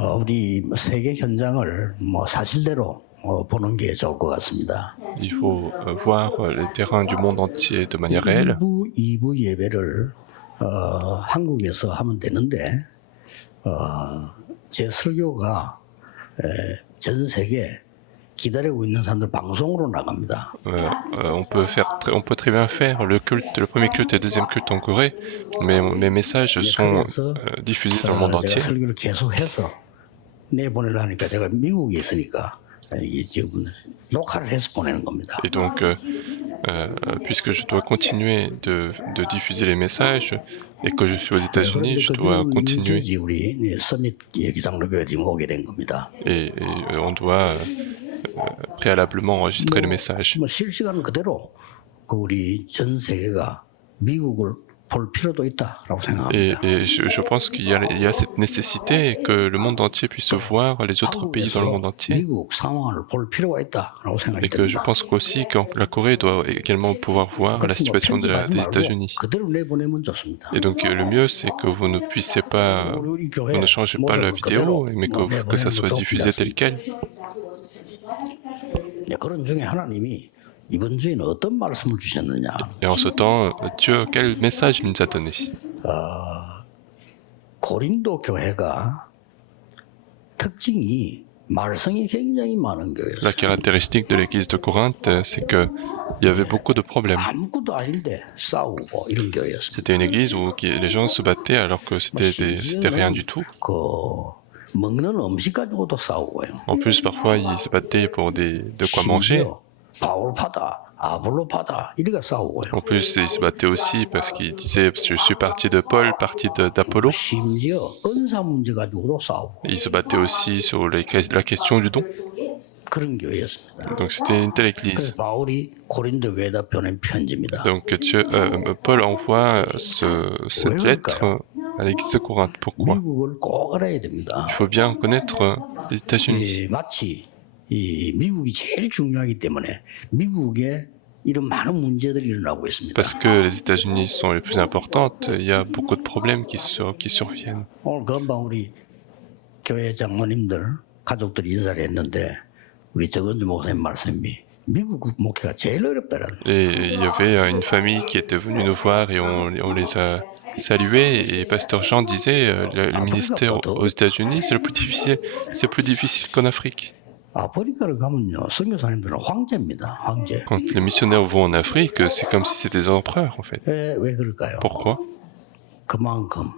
우리 세계 현장을 사실대로 보는 게 좋을 것 같습니다. Il faut voir les terrains du monde entier de manière réelle. 1부, 2부 예배를 한국에서 하면 되는데 제 설교가 전 세계 기다리고 있는 사람들 방송으로 나갑니다. On peut très bien faire le premier culte et le deuxième culte en Corée, mais mes messages sont diffusés dans le monde 제가 entier. 설교를 계속해서 내보내려 하니까 제가 미국에 있으니까 이게 지금 녹화를 해서 보내는 겁니다. Et donc, puisque je dois continuer de diffuser les messages et que je suis aux États-Unis, je dois continuer 뉴저지 우리 서밋 기장로교회 지금 오게 된 겁니다. et on doit préalablement enregistrer le message. 실시간 그대로 우리 전 세계가 미국을 볼 필요도 있다라고 생각합니다. Et je pense qu'il y a cette nécessité que le monde entier puisse voir les autres pays dans le monde entier. 미국 상황을 볼 필요가 있다라고 생각이 Et que je 듭니다. pense qu'aussi que la Corée doit également pouvoir voir la situation des États-Unis. 그대로 내보내면 좋습니다. Et donc le mieux c'est que vous ne puissiez pas, vous ne changez pas la vidéo, mais que ça soit diffusé tel quel. 그런 중에 하나님이 이번 주에는 어떤 말씀을 주셨느냐? Et en ce temps, Dieu, quel message il nous a donné? 고린도 교회가 특징이 말썽이 굉장히 많은 교회였어요. La caractéristique de l'église de Corinthe, c'est que il y avait beaucoup de problèmes. 아무것도 아닌데 싸우고 이런 교회였습니다. C'était une église où les gens se battaient alors que c'était rien du tout. 그 먹는 음식 가지고도 싸우고요. En plus, parfois, ils se battaient pour de quoi manger. 바울파다, 아볼로파다 이리가 싸우고요. En plus, ils se battaient aussi parce qu'ils disaient je suis parti de Paul, parti d'Apollo. 심지어 은사 문제 가지고도 싸우고. Ils se battaient aussi sur la question du don. 그런 교회였습니다. Donc c'était une telle église. 그래서 바울이 고린도 교회에다 보낸 편지입니다. Donc Paul envoie cette lettre à l'église de Corinthe. Pourquoi? 미국을 꼭 알아야 됩니다. Il faut bien connaître les États-Unis. 마치 이 미국이 제일 중요하기 때문에 미국에 이런 많은 문제들이 일어나고 있습니다. Parce que les États-Unis sont les plus importantes, il y a beaucoup de problèmes qui surviennent. 오늘 금방 우리 교회 장로님들 가족들이 인사를 했는데 우리 정은주 목사님 말씀이 미국 목회가 제일 어렵다라는. Et il y avait une famille qui était venue nous voir et on les a salués et Pasteur Jean disait le ministère aux États-Unis c'est plus difficile qu'en Afrique. 아프리카를 가면요 선교사님들은 황제입니다. 황제. Quand les missionnaires vont en Afrique, c'est comme si c'était des empereurs en fait. 왜 그럴까요? Pourquoi? 그만큼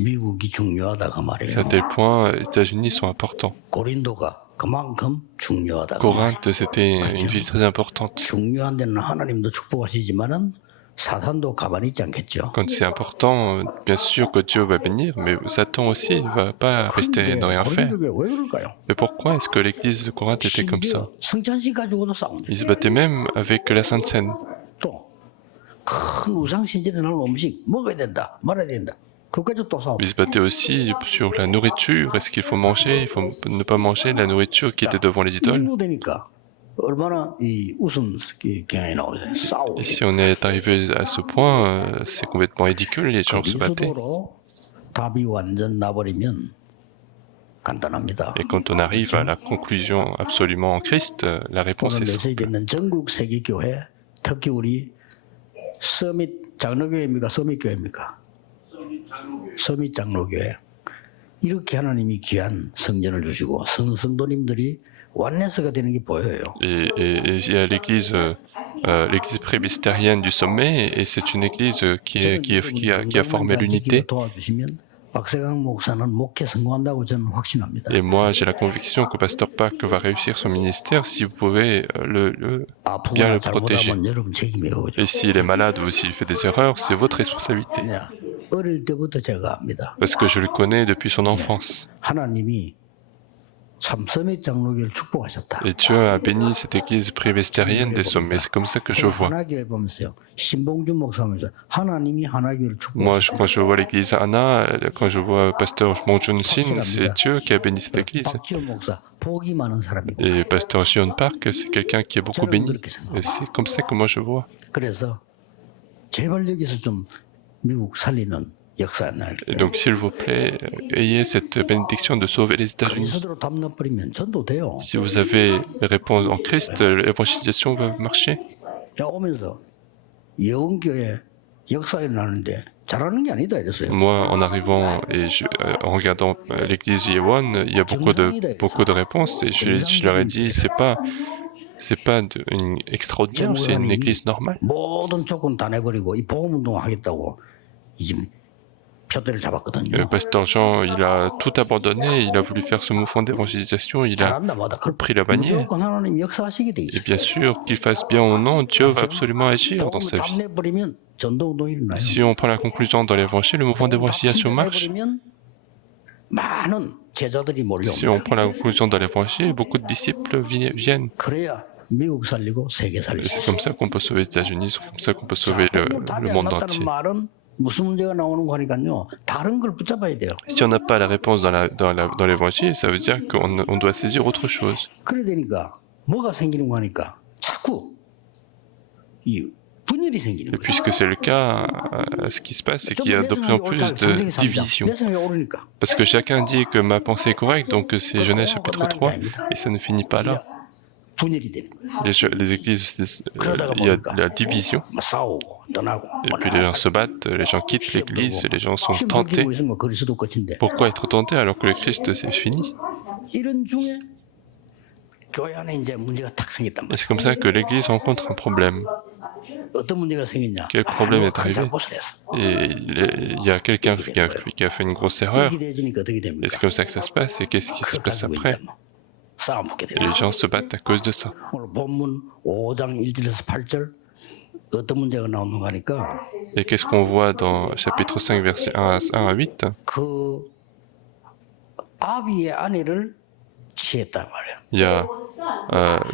미국이 중요하다 그 말이에요. À tel point, les États-Unis sont importants. 고린도가 그만큼 중요하다. Corinthe, c'était une ville très importante. 중요한 데는 하나님도 축복하시지만은 사탄도 가만히 있지 않겠죠. Quand c'est important, bien sûr que Dieu va bénir, mais Satan aussi ne va pas rester de rien faire. 고린도가 왜 그럴까요? Mais pourquoi est-ce que l'église de Corinthe était comme ça? 성찬식 가지고도 싸운다. Ils se battaient même avec la Sainte Seine. 또큰 우상 신전에 나오는 음식 먹어야 된다, 말아야 된다. 그까지 또 싸우고. Ils se battaient aussi sur la nourriture. Est-ce qu'il faut manger? Il faut ne pas manger la nourriture qui était devant les idoles. 되니까 얼마나 이 웃음 경향이 나오죠. 싸우고. Et si on est arrivé à ce point, c'est complètement ridicule. Les gens se battaient. 답이 완전 나버리면 간단합니다. Et quand on arrive à la conclusion absolument en Christ, la réponse est simple. 있는 전국 세계 교회, 특히 우리 서밋 장로교회입니까? 서밋 교회입니까? 서밋 장로교회. 이렇게 하나님이 귀한 성전을 주시고 성도님들이 완네스가 되는 게 보여요. Et il y a l'église presbytérienne du sommet, et c'est une église qui a formé l'unité. 박세강 목사는 목회 성공한다고 저는 확신합니다. Et moi, j'ai la conviction que Pasteur Pac va réussir son ministère si vous pouvez bien le protéger. Et s'il est malade ou s'il fait des erreurs, c'est votre responsabilité. 어릴 때부터 제가 압니다. Parce que je le connais depuis son enfance. 하나님이 참 서밋 장로교를 축복하셨다. Et Dieu a béni cette église presbytérienne des sommets. C'est comme ça que je vois. 하나교회 보면서요. 신봉준 목사님이 하나님이 하나교를 Moi, 축복하셨다. quand je vois l'église Anna, quand je vois Pasteur Monjun Sin, c'est Dieu qui a béni cette église. 박지원 목사 복이 많은 사람이고. Et Pasteur Sion Park, c'est quelqu'un qui est beaucoup béni. Et c'est comme ça que moi je vois. 그래서 제발 여기서 좀 미국 살리는 역사나. Et donc, s'il vous plaît, ayez cette bénédiction de sauver les États-Unis. 그리스도로 담나버리면 전도 돼요. Si vous avez les réponses en Christ, l'évangélisation va marcher. 자, 오면서 영교회 역사에 나는데 잘하는 게 아니다 이랬어요. Moi, en arrivant et en regardant l'église Yewon, il y a beaucoup de réponses et je leur ai dit, c'est pas une extraordinaire, c'est une église normale. 모든 조건 다 내버리고 이 복음 운동 하겠다고 이제 표대를 잡았거든요. Le pasteur Jean, il a tout abandonné, il a voulu faire ce mouvement d'évangélisation, il a 잘한다마다 pris la bannière. 무조건 하나님 역사하시게 돼 Et 있어요. bien sûr, qu'il fasse bien ou non, Dieu va absolument agir dans sa 복음을 다 vie. 내버리면 전도 운동이 일어나요. Si on prend la conclusion dans l'évangile, le mouvement d'évangélisation marche. 내버리면 많은 제자들이 Si 몰려옵니다. on prend la conclusion dans l'évangile, beaucoup de disciples viennent. 그래야 미국 살리고 세계 Et 살릴 수 c'est 있어요. comme ça qu'on peut sauver les États-Unis, c'est comme ça qu'on peut sauver 복음을 답이 le 안 monde 났다는 entier. 말은 무슨 문제가 나오는 거니까요. 다른 걸 붙잡아야 돼요. Si on n'a pas la réponse dans l'évangile, ça veut dire qu'on doit saisir autre chose. 그래 되니까 뭐가 생기는 거니까 자꾸 이 분열이 생기는 Et 거예요. puisque c'est le cas, ce qui se passe, c'est qu'il y a de plus en plus de divisions. 내 생각이 옳으니까. Parce que chacun dit que ma pensée est correcte, donc c'est Genèse chapitre 3, et ça ne finit pas là. 분열이 되는 거예요. Les églises, il y a de la division, 막 싸우고 떠나고. et puis les gens se battent, les gens quittent l'église, et les gens sont 시험 tentés. 들키고 있으면 그리스도 끝인데. Pourquoi être tenté alors que le Christ c'est fini? 이런 중에 교회 안에 이제 문제가 탁 생겼단 Et 말이에요. c'est comme ça que l'église rencontre un problème. 어떤 문제가 생겼냐? Quel problème est 큰 arrivé? 잘못을 했어. Et il y a quelqu'un qui a fait une grosse erreur, 이렇게 되지니까 어떻게 et 됩니까? c'est comme ça que ça se passe, et qu'est-ce qui se passe 가지고 après? 이제 뭐 싸움 붙게 Et 돼요. les gens se battent à cause de ça. 오늘 본문 5장 1절에서 8절 어떤 문제가 나오는 거 하니까 Et qu'est-ce qu'on voit dans chapitre 5, versets 1 à 8? 그 아비의 아내를 취했단 말이에요. Il y a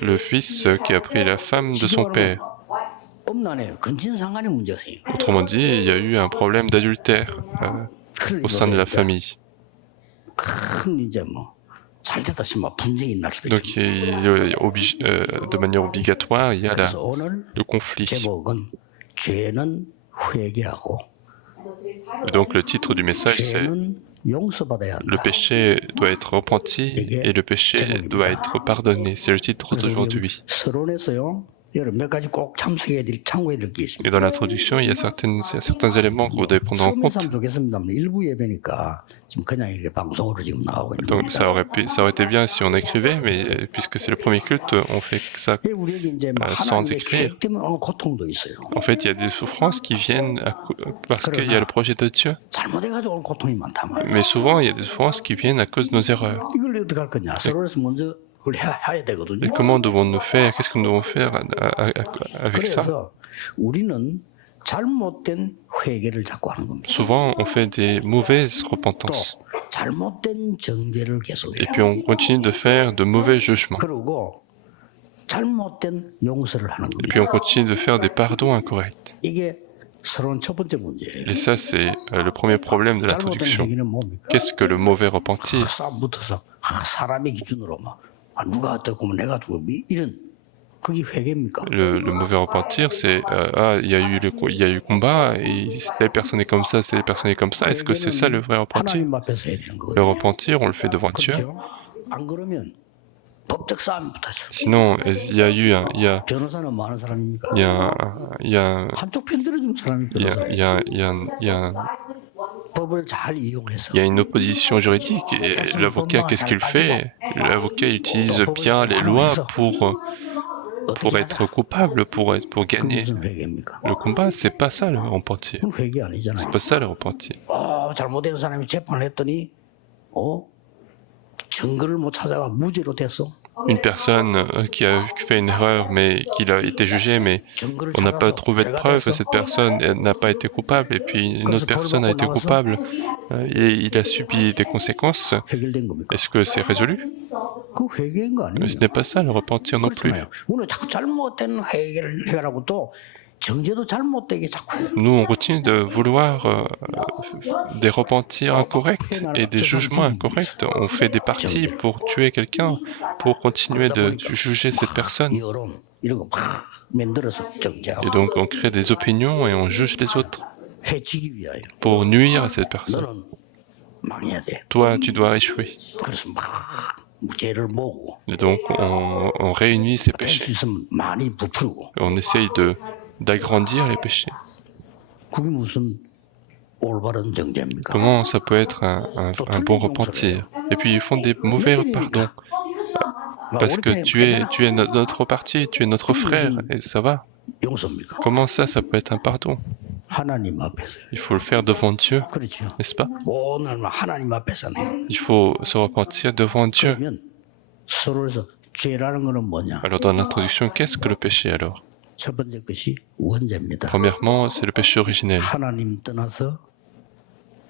le fils qui a pris la femme de son père. 엄난에 근친상간의 문제가 생겨요. Autrement dit, il y a eu un problème d'adultère au sein de la famille. 큰 이제 뭐 잘됐다 싶으면 분쟁이 날 수도 Donc, 있죠. de manière obligatoire, il y a 그래서 오늘 le conflit. 제목은 죄는 회개하고 Et donc, le titre du message, c'est 죄는 용서받아야 le 한다. péché doit être repenti et le péché doit être pardonné. C'est le titre 그래서 d'aujourd'hui. 서론에서요. 여러분 몇 가지 꼭 참석해야 될 참고해야 될 게 있습니다. Et dans l'introduction, il y a certains éléments qu'on doit prendre en compte. 썸 좋겠습니다만 일부 예배니까 지금 그냥 이렇게 방송으로 지금 나오고 있는 Donc, ça 겁니다. aurait été bien si on écrivait, mais puisque c'est le premier culte, on fait ça. 예, 우리에게 이제 뭐 sans 하나님의 écrire. 계획 때문에 오는 고통도 있어요. En fait, il y a des souffrances qui viennent parce qu'il y a le projet de Dieu. 잘못해가지고 오는 고통이 많단 말이에요. Mais souvent, il y a des souffrances qui viennent à cause de nos erreurs. 이걸 어떻게 할 거냐? 서론에서 먼저 그걸 해야 되거든요. Et comment devons-nous faire? Qu'est-ce que nous devons faire avec ça? 그래서 우리는 잘못된 회개를 자꾸 하는 겁니다. Souvent, on fait des mauvaises repentances. 또 잘못된 정죄를 Et 계속해요. puis, on continue de faire de mauvais jugements. 그리고 잘못된 용서를 하는 Et puis, 겁니다. on continue de faire des pardons incorrects. 이게 서론 첫 번째 문제예요. Et ça, c'est le premier problème de 잘못된 l'introduction. 회개는 뭡니까? Qu'est-ce que le mauvais repentir? 싸움 붙어서 사람의 기준으로 막 누가 어떻고 뭐 내가 어떻고 이런 그게 회개입니까? Le mauvais repentir, c'est il y a eu combat et telle personne est comme ça, telle personne est comme ça. Est-ce que c'est ça le vrai repentir? 하나님 앞에서 해야 되는 Le 거예요. repentir, on le fait devant Dieu. 그렇죠? 안 그러면 법적 싸움이 붙어죠. Sinon, il y a eu un, il y a, 변호사는 많은 사람입니까? il y a un, il y a, 한쪽 편 들어주는 사람이 il y a, 변호사예요. il y a, il y a, il y a, 법을 잘 이용해서 il y a une opposition juridique et l'avocat, qu'est-ce qu'il fait? L'avocat utilise bien les lois pour être coupable, pour 그 gagner. 무슨 회개입니까? Le combat, c'est pas ça le repentir. 그건 회개 아니잖아요. C'est pas ça le repentir. 잘못된 사람이 재판을 했더니 증거를 못 찾아가 무죄로 됐어. Une personne qui a fait une erreur, mais qui a été jugée, mais 증거를 on n'a pas 찾아서 trouvé de 죄가 preuve, 됐어. cette personne n'a pas été coupable, et puis une autre personne a été coupable, et il a subi des conséquences. 해결된 겁니까? Est-ce que c'est résolu? 그 회개인 거 아니에요? Ce n'est pas ça le repentir non plus. 그렇잖아요. 오늘 자꾸 잘못된 회개를 해결하고 또 정죄도 잘못되게 자꾸 해요. Nous, on continue de vouloir des repentirs incorrects et des jugements incorrects. On fait des parties pour tuer quelqu'un, pour continuer de juger cette personne. 여론 이런 거 막 만들어서 정죄하고 Et donc, on crée des opinions et on juge les autres. 해치기 위하여 pour nuire à cette personne. 너는 망해야 돼. Toi, tu dois échouer. 그래서 막 죄를 모으고 Et donc, on réunit ces 될 수 péchés. 있으면 많이 부풀고 On essaye d'agrandir les péchés. 그게 무슨 올바른 정죄입니까? Comment ça peut être un bon repentir? Et puis ils font des mauvais pardons. Parce que tu es notre parti, tu es notre frère, et ça va. 용서입니까? Comment ça peut être un pardon? 하나님 앞에서 Il faut le faire devant Dieu, 그렇죠. n'est-ce pas? 오늘 하나님 앞에서는 Il faut se repentir devant Dieu. 그러면 서로에서 죄라는 거는 뭐냐? Alors dans l'introduction, qu'est-ce que le péché alors? 첫 번째 것이 원죄입니다. Premièrement, c'est le péché originel. 하나님 떠나서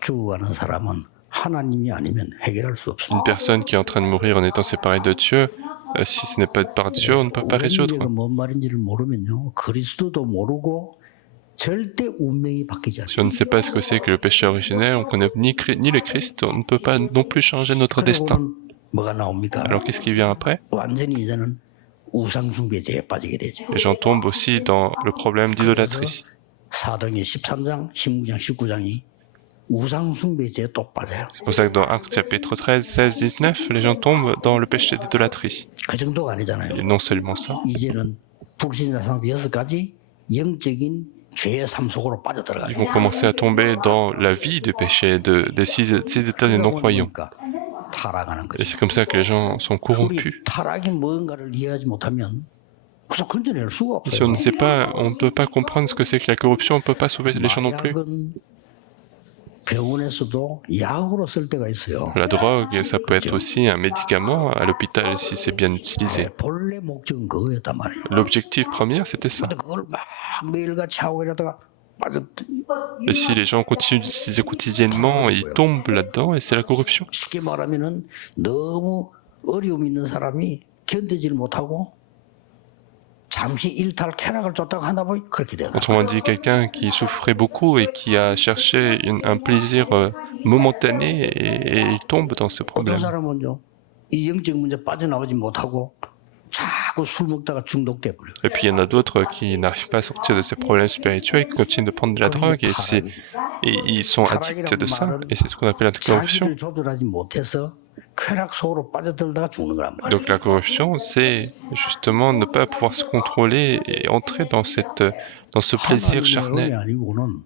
죽어가는 사람은 하나님이 아니면 해결할 수 없습니다. Une personne qui est en train de mourir en étant séparée de Dieu, si ce n'est pas par Dieu, on ne peut pas résoudre. 원죄가 뭔 말인지를 모르면요, 그리스도도 모르고 절대 운명이 바뀌지 Si on ne sait pas ce que c'est que le péché originel, on ne connaît ni le Christ, on ne peut pas non plus changer notre destin. 그러고는 뭐가 나옵니까? Alors qu'est-ce qui vient après? 완전히 이제는 우상숭배죄에 빠지게 되죠. Les gens tombent aussi dans le problème d'idolâtrie. 사도행전 13장, 16장, 19장이 우상숭배죄에 또 빠져요. C'est pour ça que dans Actes chapitre 13, 16, 19, les gens tombent dans le péché d'idolâtrie. 그 정도가 아니잖아요. Et non seulement ça, 이제는 불신자 상태 6가지 영적인 죄의 삶 속으로 ils 빠져들어가요. vont commencer à tomber dans la vie du péché des six états des non-croyants. 타락하는 Et 거죠. c'est comme ça que les gens sont corrompus. 우리 타락이 뭔가를 이해하지 못하면 그래서 건져낼 수가 Et si on 없어요. ne sait pas, on ne peut pas comprendre ce que c'est que la corruption, on ne peut pas sauver les gens non plus. 마약은 병원에서도 약으로 쓸 때가 있어요. La drogue, ça peut être aussi un médicament à l'hôpital si c'est bien utilisé. 본래 목적은 그거였단 말이에요. L'objectif premier, c'était ça. 근데 그걸 막 매일같이 하고 이러다가 빠졌더니 Et si les gens continuent d'utiliser quotidiennement, ils tombent là-dedans et c'est la corruption. 쉽게 말하면은 너무 어려움 있는 사람이 견디질 못하고 잠시 일탈 쾌락을 쫓다가 하다 보니 그렇게 되나. Autrement dit, quelqu'un qui souffrait beaucoup et qui a cherché un plaisir momentané et il tombe dans ce 어떤 problème. 사람은요 이 영적 문제 빠져나오지 못하고 자꾸 술 먹다가 중독돼 버려. Et puis il y en a d'autres qui n'arrivent pas à sortir de ces problèmes spirituels, qui continuent de prendre de la drogue et ils sont addicts de ça. Et c'est ce qu'on appelle la corruption. 자기를 조절하지 못해서 쾌락 속으로 빠져들다가 죽는 거란 말이에요. Donc la corruption, c'est justement ne pas pouvoir se contrôler et entrer dans ce plaisir 하나님의 charnel. 은혜 아니고는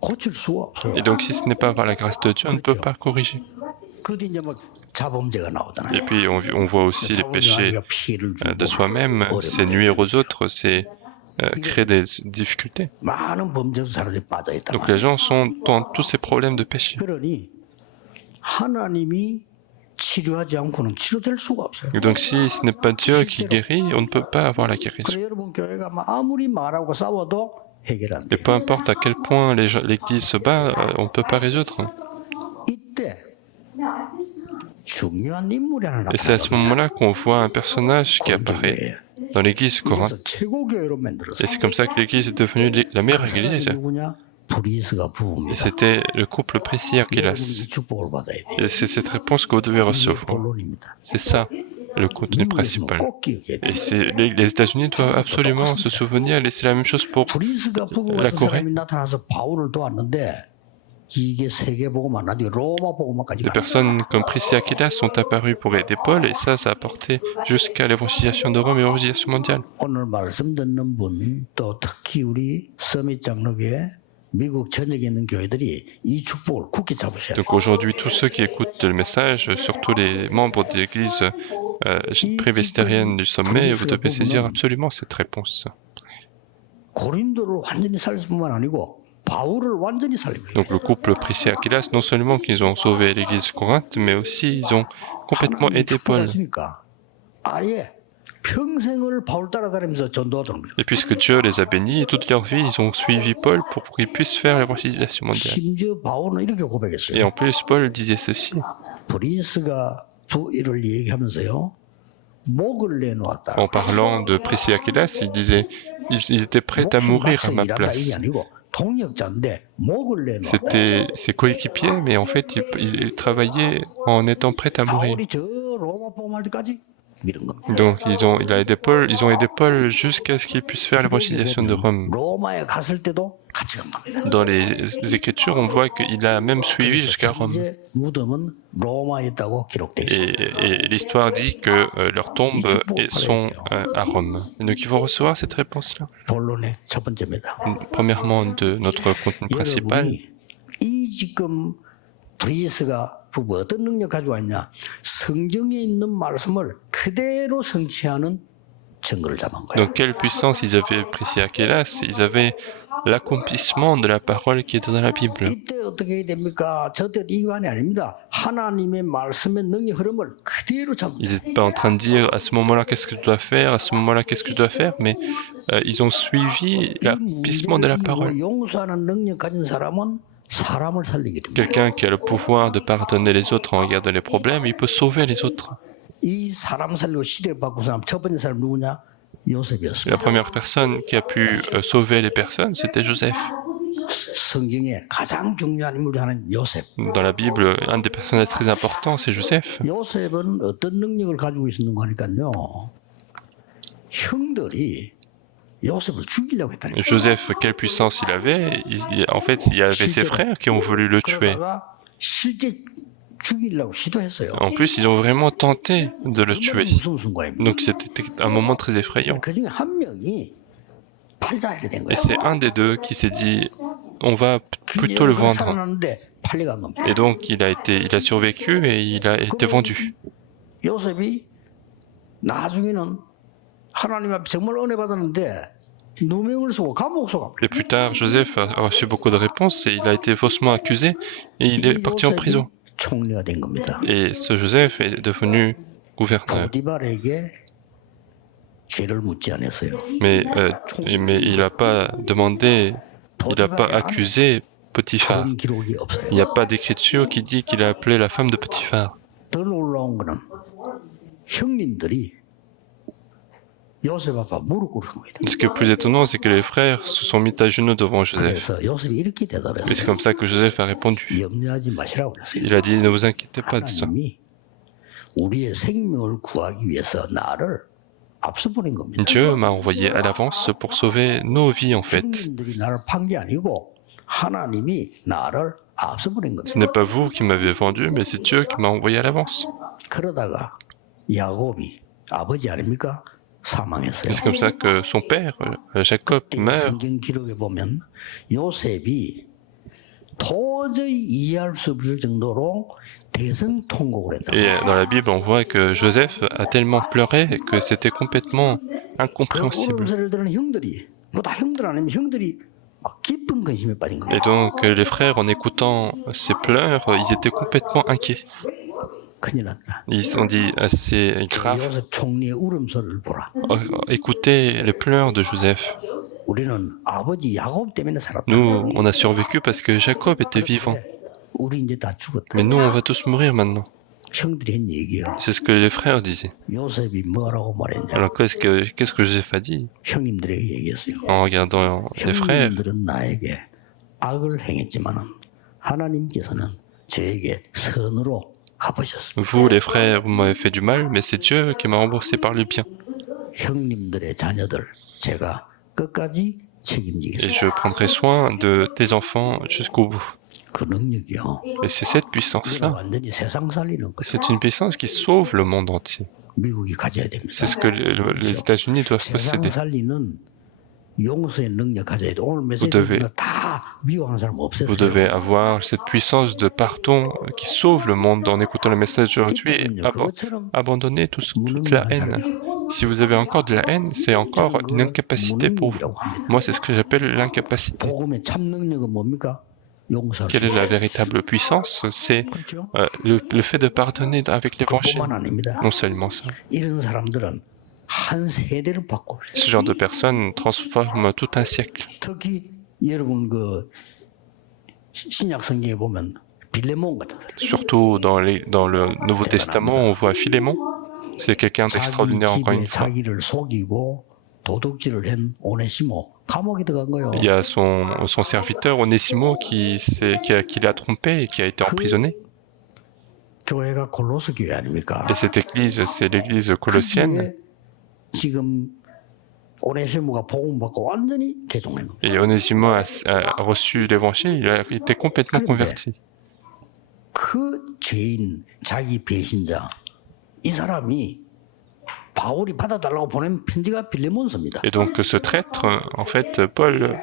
고칠 수가 없어요. Et donc si ce n'est pas par la grâce de Dieu, on ne peut pas corriger. 그런데 이제 막 자범죄가 Et 나오잖아요. puis on voit aussi les péchés 자범죄가 피해를 de 주고 soi-même, c'est nuire aux autres, c'est créer des difficultés. 많은 범죄 사람들이 빠져 있단 Donc 말이에요. les gens sont dans tous ces problèmes de péché. 그러니 하나님이 치료하지 않고는 치료될 수가 없어요. Et donc si ce n'est pas Dieu qui guérit, on ne peut pas avoir la guérison. 그래 여러분 교회가 아무리 말하고 싸워도 해결 안 Et 돼. peu importe à quel point l'Église se bat, on ne peut pas résoudre. 이때 중요한 인물이 하나 Et c'est à ce 나타나거든요. moment-là qu'on voit un personnage qui apparaît dans l'Église Corinthe. 그래서 최고 교회로 만들었어요. Et c'est comme ça que l'Église est devenue la meilleure 그 사람이 Église. 누구냐? 브리스가 Et 부부입니다. c'était le couple Priscilla 여러분이 이 Aquilas. 축복을 받아야 돼요. Et c'est cette réponse que vous devez 이게 recevoir. 본론입니다. C'est ça, le contenu 미국에서는 principal. 꼭 기억해야 돼요. Et les États-Unis doivent absolument se souvenir, et c'est la même chose pour 브리스가 부부 la 같은 Corée. 사람이 나타나서 바울을 도왔는데 이게 세계복음만 나중에 로마 복음만까지 Des personnes comme Priscilla Aquilas sont apparues pour aider Paul, et ça a porté jusqu'à l'évangélisation de Rome et l'évangélisation mondiale. 오늘 말씀 듣는 분 또 특히 우리 서밋 장로교회 미국 전역에 있는 교회들이 이 축복을 굳게 잡으셔야 돼요. Donc aujourd'hui, tous ceux qui écoutent le message, surtout les membres de l'église prévestérienne du sommet, vous devez saisir absolument cette réponse. 고린도를 완전히 살릴 뿐만 아니고 바울을 완전히 살리고 Donc le couple Priscilla Aquilas, non seulement qu'ils ont sauvé l'église Corinthe, mais aussi ils ont complètement aidé Paul. 축복하시니까 아예 평생을 바울 따라다니면서 전도하도록 Et puisque Dieu les a bénis, et toute leur vie, ils ont suivi Paul pour qu'il puisse faire l'évangélisation mondiale. 심지어 바울은 이렇게 Et 고백했어요. en plus, Paul disait ceci. 브리스가 이를 얘기하면서요. 목을 내놓았다. En parlant de Priscilla Aquilas, il disait ils étaient prêts à mourir à ma 일한다 이게 place. 아니고 동력자인데 목을 내놓았다. C'était ses coéquipiers, mais en fait, ils travaillaient en étant prêts à mourir. 바울이 저 로마 복음할 때까지 밀은 겁니다. Donc ils ont aidé Paul jusqu'à ce qu'il puisse faire l'évangélisation de Rome. 로마에 갔을 때도 같이 간 겁니다. Dans les Écritures, on voit qu'il a même suivi jusqu'à Rome. 현재 무덤은 로마에 있다고 기록되어 있습니다. Et l'histoire dit que leurs tombes sont à Rome. Et donc il faut recevoir cette réponse-là. 본론의 첫 번째입니다. Premièrement, de notre contenu principal, 여러분이 이 지금 브리스가 어떤 능력 가지고 왔냐? 성경에 있는 말씀을 그대로 성취하는 증거를 잡은 거예요. donc quelle puissance ils avaient précis Aquilas? Ils avaient l'accomplissement de la parole qui est dans la Bible. 이때 어떻게 해야 됩니까? 저때 이관이 아닙니다. 하나님의 말씀의 능력 흐름을 그대로 잡은 Ils n'étaient pas en train de dire à ce moment-là qu'est-ce que je dois faire, à ce moment-là qu'est-ce que je dois faire, mais ils ont suivi l'accomplissement de la parole. 용서하는 능력 가진 사람은 사람을 살리게 됩니다. Quelqu'un qui a le pouvoir de pardonner les autres en regardant les problèmes, il peut sauver les autres. 이 사람 살리고 시대를 바꾼 사람 첫 번째 사람 누구냐? La 요셉이었습니다. première personne qui a pu sauver les personnes, c'était Joseph. 성경에 가장 중요한 인물 중 하나는 요셉. Dans la Bible, un des personnages très importants, c'est Joseph. 요셉은 어떤 능력을 가지고 있었는가 하니까요. 형들이 요셉을 죽이려고 했다니까요. Joseph, quelle puissance il avait? En fait, il y avait ses frères qui ont voulu le tuer. 그러다가 실제 죽이려고 시도했어요. En plus, ils ont vraiment tenté de le tuer. 무슨 순간입니다. Donc c'était un moment très effrayant. 그 중에 한 명이 팔자 이래 된 Et 거예요. c'est un des deux qui s'est dit, on va plutôt le vendre. 살아났는데 팔려간 겁니다. Et donc il a survécu et il a été vendu. 요셉이 나중에는 하나님 앞에 정말 은혜 받았는데 누명을 쓰고 감옥 속아. Et plus tard, Joseph a reçu beaucoup de réponses et il a été faussement accusé et il est parti en prison. 총리가 된 겁니다. Et ce Joseph est devenu gouverneur. 보디발에게 죄를 묻지 않았어요. Mais il n'a pas demandé, il n'a pas accusé Potiphar. 그런 기록이 Il 없어요. n'y a pas d'écriture qui dit qu'il a appelé la femme de Potiphar. 더 놀라운 거는 형님들이 요셉 앞에 무릎 꿇은 겁니다. Ce qui est plus étonnant, c'est que les frères se sont mis à genoux devant Joseph. 그래서 요셉이 이렇게 Et c'est 대답했어요. comme ça que Joseph a répondu. 염려하지 마시라고 그랬어요. Il a dit, ne vous inquiétez pas de ça. 하나님이 우리의 생명을 구하기 위해서 나를 앞서 보낸 겁니다. Dieu m'a envoyé à l'avance pour sauver nos vies, en fait. 형님들이 나를 판 게 아니고 하나님이 나를 앞서 보낸 겁니다. Ce n'est pas vous qui m'avez vendu, mais c'est Dieu qui m'a envoyé à l'avance. 그러다가 야곱이 아버지 아닙니까? 사망했어요. Et c'est comme ça que son père, Jacob, 이 meurt. 성경 기록에 보면 요셉이 도저히 이해할 수 없을 정도로 대성통곡을 했다. Et dans la Bible, on voit que Joseph a tellement pleuré que c'était complètement 그 incompréhensible. 울음소리를 들은 형들이 뭐 다 형들 아니면 형들이 막 깊은 근심에 빠진 거예요. Et donc, les frères, en écoutant ces pleurs, ils étaient complètement inquiets. 큰일 났다. Ils se sont dit, c'est grave. 요셉 총리의 울음소리를 보라. Écoutez les pleurs de Joseph. 우리는 아버지 야곱 때문에 살았다. Nous, on a survécu parce que Jacob était vivant. 우리 이제 다 죽었다. Mais nous, on va tous mourir maintenant. 형들이 한 얘기예요. C'est ce que les frères disaient. 요셉이 뭐라고 말했냐? Alors, qu'est-ce que Joseph a dit 형님들에게 얘기했어요. en regardant les frères? 형님들은 나에게 악을 행했지만은 하나님께서는 저에게 선으로 갚으셨습니다. Vous, les frères, vous m'avez fait du mal, mais c'est Dieu qui m'a remboursé par le bien. 형님들의 자녀들 제가 끝까지 Et 책임지겠습니다. je prendrai soin de tes enfants jusqu'au bout. 그 능력이요. Et c'est cette 이거 puissance-là. 완전히 세상 살리는 거예요. C'est une puissance qui sauve le monde entier. 미국이 가져야 됩니다. C'est ce que les États-Unis doivent 세상 posséder. 살리는 용서의 능력 가져야 돼. 오늘 메시지 devez- 다 미워하는 사람 없어요. Vous devez avoir cette puissance de pardon qui sauve le monde en écoutant le message d'aujourd'hui et 그것처럼 abandonner toute la haine. Si vous avez encore de la haine, c'est encore une incapacité pour vous. 무능력이라고 합니다. Moi, c'est ce que j'appelle l'incapacité. 복음의 참 능력은 뭡니까? 용서할 수 Quelle est la 있어요. véritable puissance? C'est 그렇죠? le fait de pardonner avec l'évangile. 그뿐만 아닙니다. Non seulement ça. 이런 사람들은 한 세대를 바꿔. Ce genre de personnes transforment tout un siècle. 특히 여러분 그 신약 성경에 보면 빌레몬 같은 사람. Surtout dans le Nouveau Testament, on voit Philémon. C'est quelqu'un 자기 d'extraordinaire encore 집에 une fois. 자기를 속이고 도둑질을 한 오네시모 감옥에 들어간 거예요. Il y a son serviteur Onésimo qui l'a trompé et qui a été emprisonné. 교회가 골로스 교회 아닙니까? Et cette église, c'est l'église 그 colossienne. 교회에 지금 오네시모가 복음 받고 완전히 개종한 겁니다. Et Onésimo a reçu l'évangile, il a été complètement converti. 그 죄인, 자기 배신자, 이 사람이 바울이 받아달라고 보낸 편지가 빌레몬서입니다. Et donc ce traître, en fait, Paul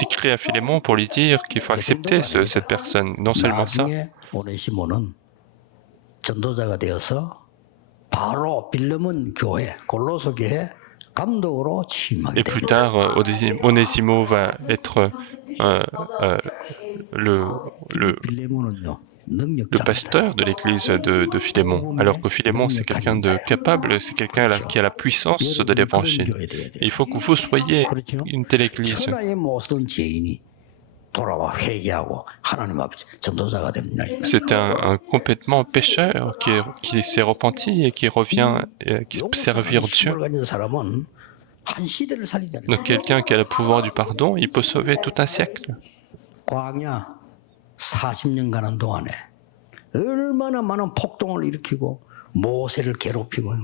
écrit à Philémon pour lui dire qu'il faut accepter cette personne. Non seulement ça, 나중에 오네시모는 전도자가 되어서 바로 빌레몬 교회, 골로새 교회 감독으로 취임하게 et plus 됩니다. tard, Onésimo va être le 빌레몬은요, le 능력자입니다. pasteur de l'église de Philémon, alors que Philémon, c'est quelqu'un de capable, c'est quelqu'un qui a la puissance de l'évangile. Et il faut que vous soyez 그렇죠? une telle église. 천하의 모든 죄인이 돌아와 회개하고 하나님 앞에 전도자가 됩니다. C'est un complètement pécheur qui s'est repenti et qui revient qui servir Dieu. 힘을 가진 사람은 한 시대를 살리다. Donc quelqu'un qui a le pouvoir du pardon, il peut sauver tout un siècle. 광야 40년간 한 동안에 얼마나 많은 폭동을 일으키고 모세를 괴롭히고요.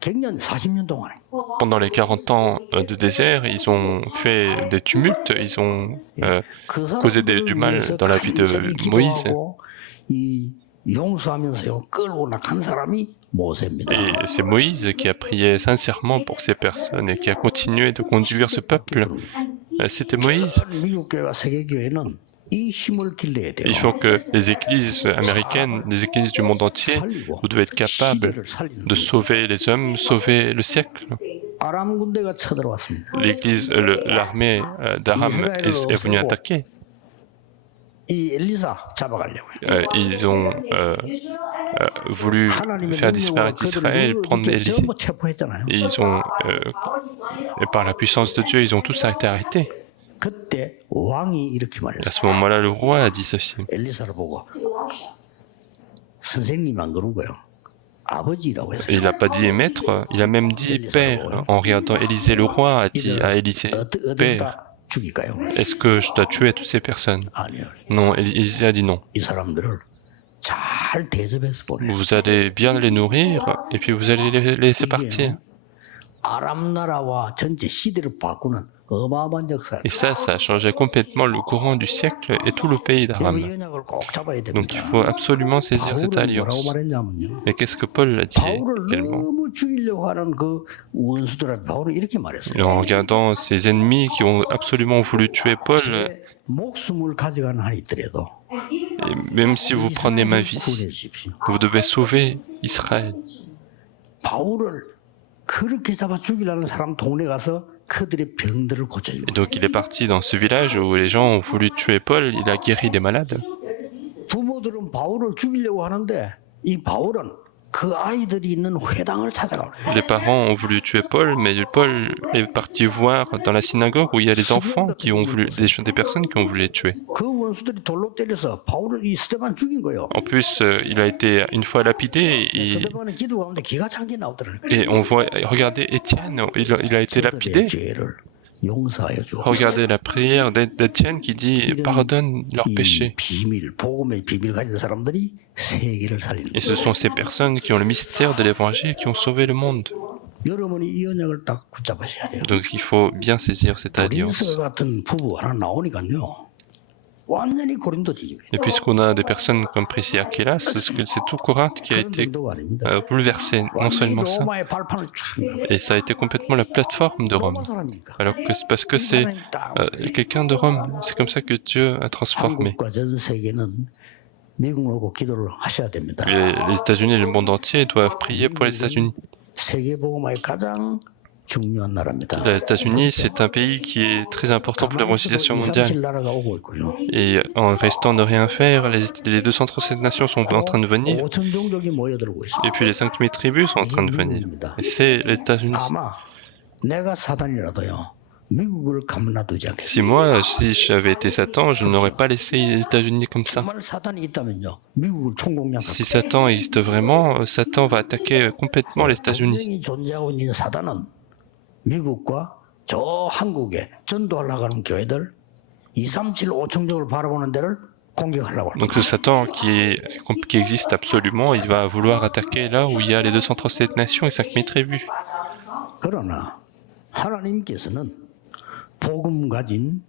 갱년 40년 동안에 Pendant les 40 ans de désert, ils ont fait des tumultes, ils ont 그 causé du mal dans la vie de Moïse. 이 용서하면서요 끌고 나간 사람이 모세입니다. Et c'est Moïse qui a prié sincèrement pour ces personnes et qui a continué de conduire ce peuple. C'était Moïse. 미국 교회와 세계 교회는 이 힘을 길러야 돼요. Il faut que les églises américaines, les églises du monde entier, vous devez être capables de sauver les hommes, sauver le siècle. 아람 군대가 쳐들어왔습니다. L'armée d'Aram est venue attaquer. 이 엘리사 잡아가려고요. Ils ont voulu 하나님의 faire 능력으로 disparaître 그들을 Israël, prendre Élysée. 전부 체포했잖아요. Et ils ont, et par la puissance de Dieu, ils ont tous été arrêtés. 그때 왕이 이렇게 À 말했어요. ce moment-là, le roi a dit ceci. 엘리사를 보고 선생님 안 그러고요. 아버지라고 했어요. Il n'a pas dit maître, il a même dit père. En regardant Élisée, le roi a dit à Élisée, 어디서 père, 다 죽일까요? est-ce que je dois tuer toutes ces personnes? 아니요. Non, Élisée a dit non. 이 사람들을 잘 대접해서 보내. Vous allez bien les nourrir et puis vous allez les laisser partir. 아람 나라와 전체 시대를 바꾸는 어마어마한 역사예요. Et ça a changé complètement le courant du siècle et tout le pays 이 d'Aram. 언약을 꼭 잡아야 Donc il 됩니다. faut absolument saisir cette 바울은 뭐라고 alliance. 말했냐면요. Et qu'est-ce que Paul a dit 바울을 également? 너무 죽이려고 하는 그 원수들한테 바울은 이렇게 말했어요. Et en regardant ces ennemis qui ont absolument voulu tuer Paul, 제 목숨을 가져가는 한이 있더라도 et même si vous prenez ma vie, 구원해 주십시오. vous devez sauver Israël. 바울을 그렇게 잡아 죽이려는 사람 동네 가서 그들의 병들을 고쳐주고 Et donc il est parti dans ce village où les gens ont voulu tuer Paul, il a guéri des malades. 부모들은 바울을 죽이려고 하는데 이 바울은 그 아이들이 있는 회당을 찾아가요. Les parents ont voulu tuer Paul, mais Paul est parti voir dans la synagogue où il y a des enfants qui ont voulu, des personnes qui ont voulu les tuer. 그 원수들이 돌로 때려서 바울을 이 스데반 죽인 거예요. En plus, il a été une fois lapidé 스데반의 기도 가운데 기가 찬 게 나오더라고요. et on voit, regardez Étienne, il a été lapidé. 저들의 죄를 용서하여 주옵소서. Regardez la prière d'Étienne qui dit pardonne leurs 이 péchés. 비밀, 복음의 비밀 가진 사람들이 세계를 살리는 Et ce sont ces personnes qui ont le mystère de l'évangile qui ont sauvé le monde. 여러분이 이 언약을 딱 붙잡으셔야 돼요. Donc il faut bien saisir cette alliance. 고린도 같은 부부 하나 나오니까요. 완전히 고린도 뒤집어요. Et puisqu'on a des personnes comme Priscilla Aquilas, c'est tout Corinthe qui a 그런 été 정도가 아닙니다. bouleversé, non 완전히 seulement ça, 로마의 발판을 쫙. et ça a été complètement la plateforme de Rome. 로마 사람이니까. Alors que c'est parce que c'est quelqu'un de Rome, c'est comme ça que Dieu a transformé. 한국과 전 세계는 미국을 보고 기도를 하셔야 됩니다. Et les États-Unis et le monde entier doivent prier pour les États-Unis. 세계 복음화의 가장 중요한 나라입니다. Les États-Unis, c'est un pays qui est très important pour l'évangélisation mondiale. 237 나라가 오고 있고요. Et en restant de rien faire, les 237 nations sont en train de venir. 5천 종족이 모여들고 있습니다. Et puis les 5000 tribus sont en train de venir. Et c'est les États-Unis. 아마 내가 사단이라도요. 미국을 가만놔두지 Si 않겠습니다. moi, si j'avais été Satan, je n'aurais pas laissé les États-Unis comme ça. 정말 사단이 있다면요. 미국을 총공략할 Si Satan existe vraiment, Satan va attaquer complètement les États-Unis. 분명히 존재하고 있는 사단은 미국과 저 한국에 전도하려고 하는 교회들 237 5청족을 바라보는 데를 공격하려고 합니다. Donc ce Satan qui existe absolument, il va vouloir attaquer là où il y a les 237 nations et 5000 tribus. 그러나 하나님께서는 복음 가진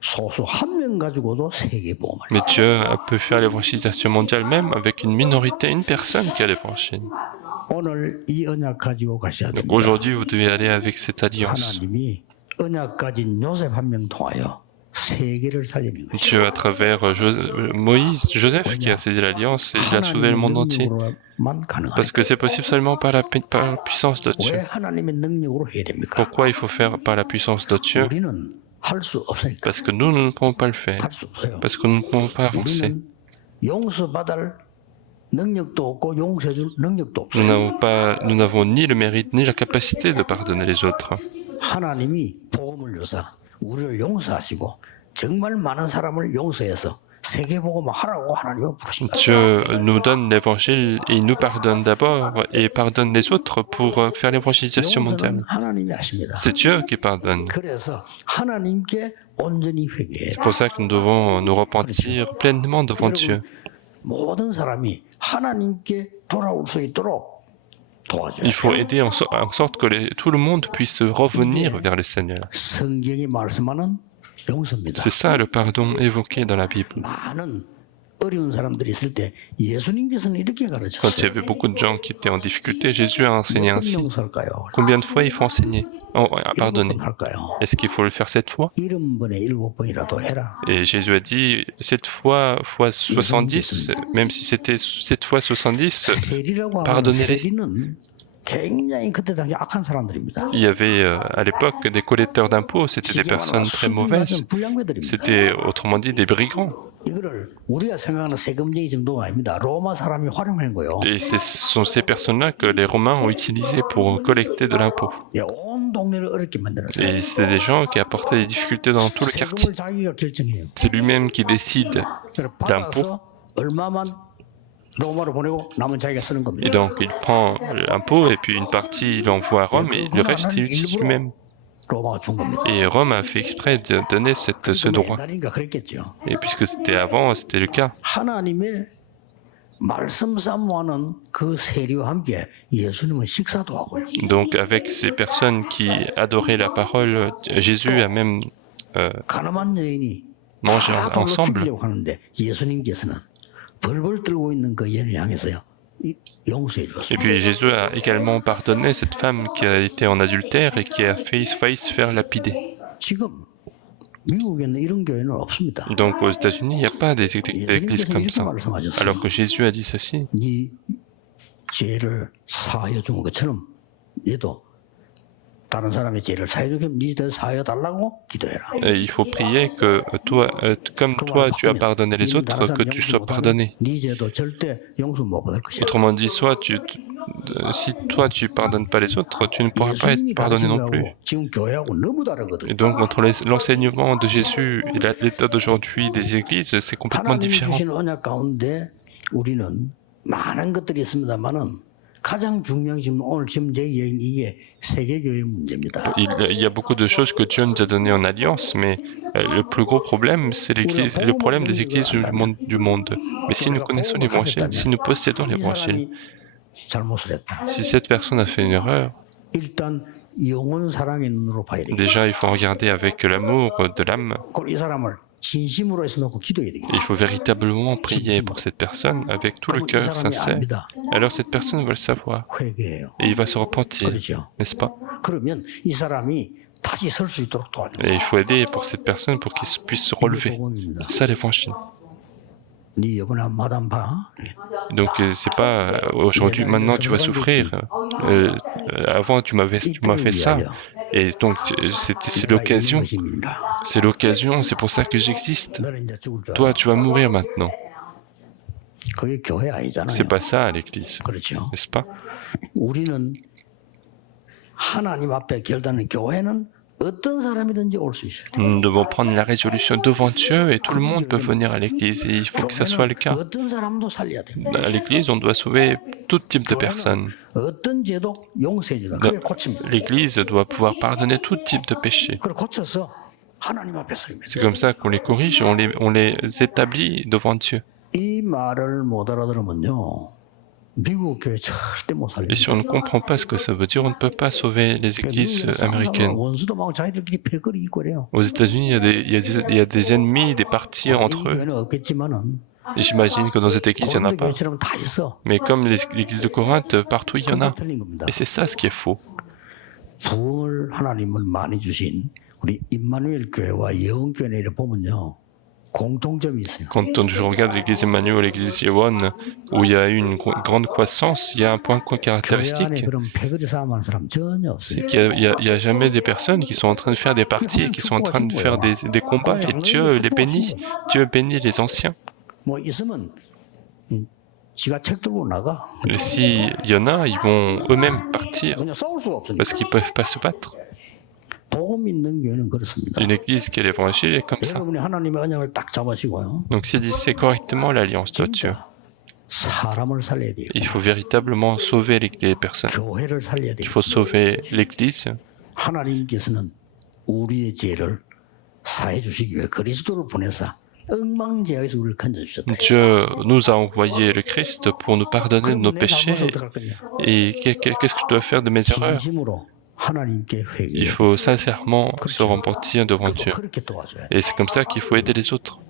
소수 한 명 가지고도 세계 복음을. Mais Dieu peut faire l'évangélisation mondiale même avec une minorité, une personne qui a l'évangile. 오늘 이 언약 가지고 가셔야 Donc 됩니다. aujourd'hui, vous devez aller avec cette alliance. 하나님이 언약 가진 요셉 한 명 통하여 세계를 살리는 것이죠. Dieu, à travers Joseph qui a saisi l'alliance, il a sauvé le monde entier. 능력으로만 가능합니다. Parce que c'est possible seulement par la puissance de Dieu. 왜 하나님의 능력으로 해야 됩니까? Pourquoi il faut faire par la puissance de Dieu? 우리는 할 수 없으니까. Parce que nous ne pouvons pas le faire. 할 수 없어요. Parce que nous ne pouvons pas avancer. 우리는 용서받을 능력도 없고 용서해줄 능력도 Nous 없어요. n'avons ni le mérite ni la capacité de pardonner les autres. 하나님이 복음을 줘서 우리를 용서하시고 정말 많은 사람을 용서해서 세계 복음을 하라고 하나님은 부르신 거예요. Dieu nous donne l'évangile et il nous pardonne d'abord et pardonne les autres pour faire l'évangélisation mondiale. 용서는 하나님이 하십니다. C'est Dieu qui pardonne. 그래서 하나님께 온전히 회개해요. C'est pour ça que nous devons nous repentir pleinement devant Dieu. 모든 사람이 하나님께 돌아올 수 있도록 도와줘요. Il faut aider en sorte que tout le monde puisse revenir vers le Seigneur. 성경이 말씀하는 용서입니다. C'est ça le pardon évoqué dans la Bible. 많은 어려운 사람들이 있을 때 예수님께서는 이렇게 Quand il y 가르쳤어요. avait beaucoup de gens qui étaient en difficulté, Jésus a enseigné 몇 번 ainsi. 용서할까요? Combien de fois il faut enseigner? Pardonner. 일곱 번 할까요? Est-ce qu'il faut le faire 7 fois? 70번에 7번이라도 해라. Et Jésus a dit 7 fois 70, même si c'était 7 fois 70, 세리라고 하면 pardonnez-les. 세리는 굉장히 그때 당시 악한 사람들입니다. Il y avait à l'époque des collecteurs d'impôts, c'était des personnes très mauvaises. 불량배들입니다. C'était autrement dit des brigands. 이거를 우리가 생각하는 세금쟁이 정도가 아닙니다. 로마 사람이 활용한 거예요. Et ce sont ces personnes-là que les Romains ont utilisées pour collecter de l'impôt. 예, 온 동네를 어렵게 만드는 거예요. Et c'était des gens qui apportaient des difficultés dans tout le quartier. 세금을 자기가 결정해요. C'est lui-même qui décide. 그래서 받아서 얼마만 로마로 보내고 남은 자기가 쓰는 Et 겁니다. donc il prend l'impôt et puis une partie il l'envoie à Rome et le reste il l'utilise lui-même. 로마가 준 겁니다. Et Rome a fait exprès de donner ce droit. 옛날이니까 그랬겠죠. Et puisque c'était avant, c'était le cas. 하나님의 말씀 사모하는 그 세리와 함께 예수님은 식사도 하고요. Donc avec ces personnes qui adoraient la parole, Jésus a même 가늠한 여인이 mangé 다 돌로 ensemble. 죽이려고 하는데 예수님께서는 벌벌 떨고 있는 그 여인을 향해서요 용서해 Et 주었습니다. puis Jésus a également pardonné cette femme qui a été en adultère et qui a failli se faire lapider. 지금 미국에는 이런 교회는 없습니다. Donc aux États-Unis, il n'y a pas d'églises 예수님께서 comme 이렇게 ça. 말씀하셨어요. Alors que Jésus a dit ceci. 네 죄를 사하여 준 것처럼 얘도 다른 사람의 죄를 사하여 주면 네 죄를 사하여 달라고 기도해라. Et il faut prier que toi, comme toi, tu as pardonné les autres, que tu sois pardonné. 네 죄도 절대 용서 못 받을 것이야. Autrement dit, si toi tu pardonnes pas les autres, tu ne pourras pas être 예수님이 pardonné non 가르친 plus. 거하고 지금 교회하고 너무 다르거든요. Et donc entre l'enseignement de Jésus et l'état d'aujourd'hui des églises, c'est complètement 하나님이 différent. 주신 언약 가운데 우리는 많은 것들이 있습니다만은 가장 중요한 지금 오늘 지금 제 얘기는 이게 세계교회 문제입니다. Il y a beaucoup de choses que Dieu nous a données en alliance, mais le plus gros problème, c'est le problème des églises du monde. Mais si nous connaissons l'évangile, si nous possédons 이 l'évangile, 사람이 잘못을 했다. si cette personne a fait une erreur, 일단 영혼 사랑의 눈으로 봐야 되겠다. déjà il faut regarder avec l'amour de l'âme. 그리고 이 사람을 진심으로 해서 놓고 기도해야 되겠다. Il faut véritablement prier pour cette personne avec tout le 그럼 이 cœur 사람이 sincère. 압니다. Alors cette personne va le savoir 회개해요. et il va se repentir, 그렇죠. n'est-ce pas? 그러면 이 사람이 다시 설 수 있도록 도와줘요. Et il faut aider pour cette personne pour qu'il puisse se relever. 복음입니다. C'est ça l'évangile. 네 여보나 마담 봐. Donc c'est pas aujourd'hui, maintenant tu vas souffrir. Avant tu m'as fait ça. Et donc c'est l'occasion. C'est l'occasion, c'est pour ça que j'existe. 너는 이제 죽을 줄 Toi 알아. tu vas mourir maintenant. 그게 교회 아니잖아요. C'est pas ça l'église, 그렇죠. n'est-ce pas? 우리는 하나님 앞에 결단은 교회는 어떤 사람이든지 올 수 있어요. Nous devons prendre la résolution devant Dieu et tout le monde peut venir à l'église et il faut que ça soit le cas. 어떤 사람도 살려야 됩니다. À l'église, on doit sauver tout type de personnes. 어떤 죄도 용서해 주라. 그래 고칩니다. L'église doit pouvoir pardonner tout type de péché. 그래 고쳐서 하나님 앞에 서입니다. C'est comme ça qu'on les corrige, on les établit devant Dieu. 이 말을 못 알아들으면요. 미국 교회 절대 못 Et si on ne 살립니다. comprend pas ce que ça veut dire, on ne peut pas sauver les églises américaines. 원수도 막 자기들끼리 패거리 있고 그래요. Aux États-Unis, il y a des ennemis, des partis entre 이 eux. 교회는 없겠지만은 Et j'imagine que dans cette église, il n'y en a 고린도 pas. 교회처럼 다 있어. Mais comme l'église de Corinthe, partout il y en 그게 a. 틀린 겁니다. Et c'est ça ce qui est faux. 부흥을 하나님은 많이 주신 우리 임마누엘 교회와 예언 교회를 보면요. 공통점이 있어요. Quand je regarde l'église Emmanuel, l'église Yewon, où il y a eu une grande croissance, il y a un point 교회 안에 caractéristique, 그런 패거리 싸움하는 사람 전혀 c'est 없어요. qu'il y a jamais des personnes qui sont en train de faire des parties et qui sont en train de faire des combats, et Dieu les bénit. Dieu bénit les anciens. 뭐 있으면 지가 책 들고 나가. Et s'il y en a, ils vont eux-mêmes partir 그냥 싸울 수가 없으니까. parce qu'ils ne peuvent pas se battre. 복음 있는 교회는 그렇습니다. Une église qui est l'évangile est comme ça. 여러분이 하나님의 언약을 딱 잡으시고요. Donc saisissez correctement l'alliance de Dieu. 진짜 사람을 살려야 돼요. Il faut véritablement sauver les personnes. 교회를 살려야 돼요. Il faut sauver l'église. 하나님께서는 우리의 죄를 사해 주시기 위해 그리스도를 보내사 엉망제약에서 우리를 건져주셨다. Dieu nous a envoyé le Christ pour nous pardonner de nos péchés. Et qu'est-ce que je dois faire de mes erreurs? 진심으로 하나님께 회개해. Il faut sincèrement se repentir devant Dieu. 그렇게 도와줘야 돼. Et c'est comme ça qu'il faut aider les autres.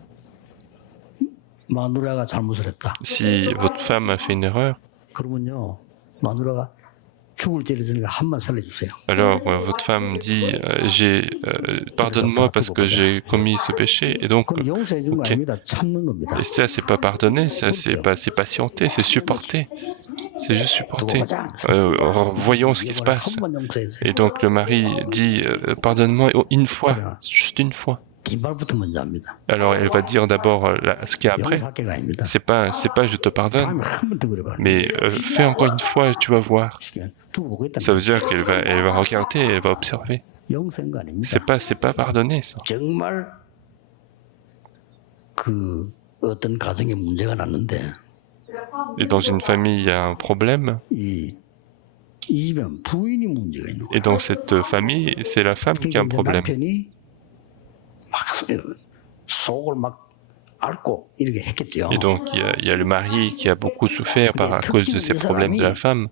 마누라가 잘못을 했다. Si votre femme a fait une erreur, 그러면요, 마누라가 죽을 죄를 지니까 한 번 살려주세요. alors votre femme dit pardonne-moi parce que j'ai commis ce péché. Et donc, 그건 용서해 준 거 ok. 아닙니다. 참는 겁니다. Et ça, c'est pas pardonner, ça, c'est patienter, c'est supporter. C'est juste supporter. Voyons ce qui se passe. 한 번 용서해 주세요. Et donc le mari dit pardonne-moi une fois, juste une fois. 뒷발부터 먼저 합니다. Alors elle va dire d'abord ce qu'il y a après. 용서할게가 아닙니다. C'est pas je te pardonne, 다음에 한 번 더 그래봐. mais fais encore une fois, tu vas voir. 두고 보겠다. Ça veut dire elle va regarder, elle va observer. 용서한 거 아닙니다. C'est pas pardonner ça. 정말 그 어떤 가정에 문제가 났는데 Et dans une famille, il y a un problème. 이 집에 부인이 문제가 있는 거예요. Et dans cette famille, c'est la femme qui a un 그러니까 이제 problème. 남편이 막 속을 막 앓고 이렇게 했겠죠. Et donc il y a le mari qui a beaucoup souffert à cause de ces problèmes de la femme.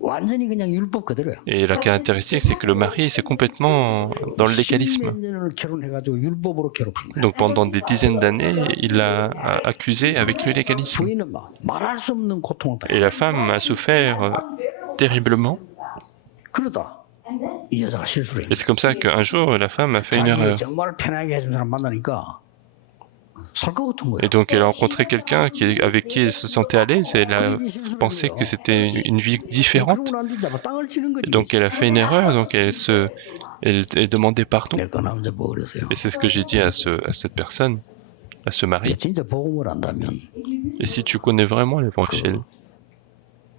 완전히 그냥 율법 그대로예요. Et la caractéristique, c'est que le mari, c'est complètement dans le légalisme. 10몇 년을 결혼해가지고 율법으로 괴롭힌 거예요. Donc pendant des dizaines d'années, il l'a accusé avec le légalisme. 부인은 막 말할 수 없는 고통을 Et la femme a souffert terriblement. 그러다 이 여자가 실수를 해요. Et c'est comme ça qu'un jour, la femme a fait une 자기 erreur. 정말 편하게 해준 사람 만나니까 살 것 같은 거예요. Et donc elle a rencontré quelqu'un avec qui elle se sentait à l'aise et elle a pensé que c'était une vie différente. 그러고 난 뒤에 막 땅을 치는 거지. Et donc elle a fait une erreur, donc elle demandait pardon. 내가 남자 보고 그랬어요. Et c'est ce que j'ai dit à cette personne, à ce mari. 진짜 복음을 안다면 Et si tu connais vraiment l'évangile,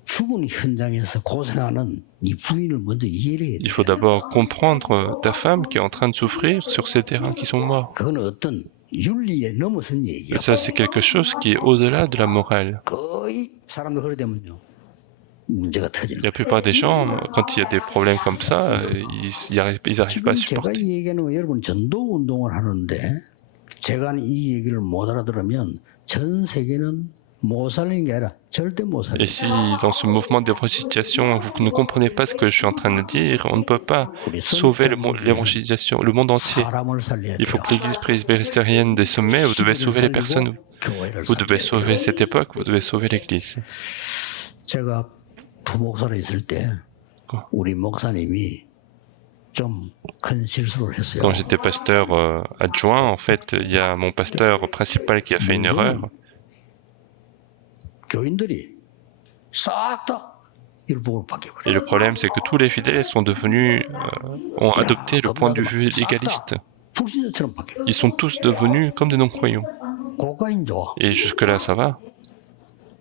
죽은 현장에서 고생하는 네 부인을 먼저 이해를 해야 돼. il faut d'abord comprendre ta femme qui est en train de souffrir sur ces terrains qui sont morts. 그건 어떤 윤리에 넘어선 얘기예요. Et ça, c'est quelque chose qui est au-delà de la morale. 거의 사람들 그래 되면요 문제가 터지는. La plupart des gens, quand il y a des problèmes comme ça, ils arrivent pas à 지금 제가 supporter. 이 얘기하는 건 여러분 전도 운동을 하는데 제가 이 얘기를 못 알아들으면 전 세계는 못 살리는 게 아니라 절대 못 Et 살려. si dans ce mouvement d'évangélisation, vous ne comprenez pas ce que je suis en train de dire, on ne peut pas sauver l'évangélisation, le monde entier. 사람을 살려야 Il faut 돼요. que l'église presbytérienne des sommets, vous devez sauver les personnes, 교회를 vous devez 살려야 sauver 돼요. cette époque, vous devez sauver l'église. 제가 부목사로 있을 때 우리 목사님이 좀 큰 실수를 했어요. Quand j'étais pasteur adjoint, en fait, il y a mon pasteur principal qui a fait une erreur. 교인들이 싹 다 율법을 Et 바뀌어버려요. le problème, c'est que tous les fidèles sont devenus, ont adopté le point de vue légaliste. 불신자처럼 바뀌어요. Ils sont tous devenus comme des non-croyants. 고가인 좋아. Et jusque-là, ça va.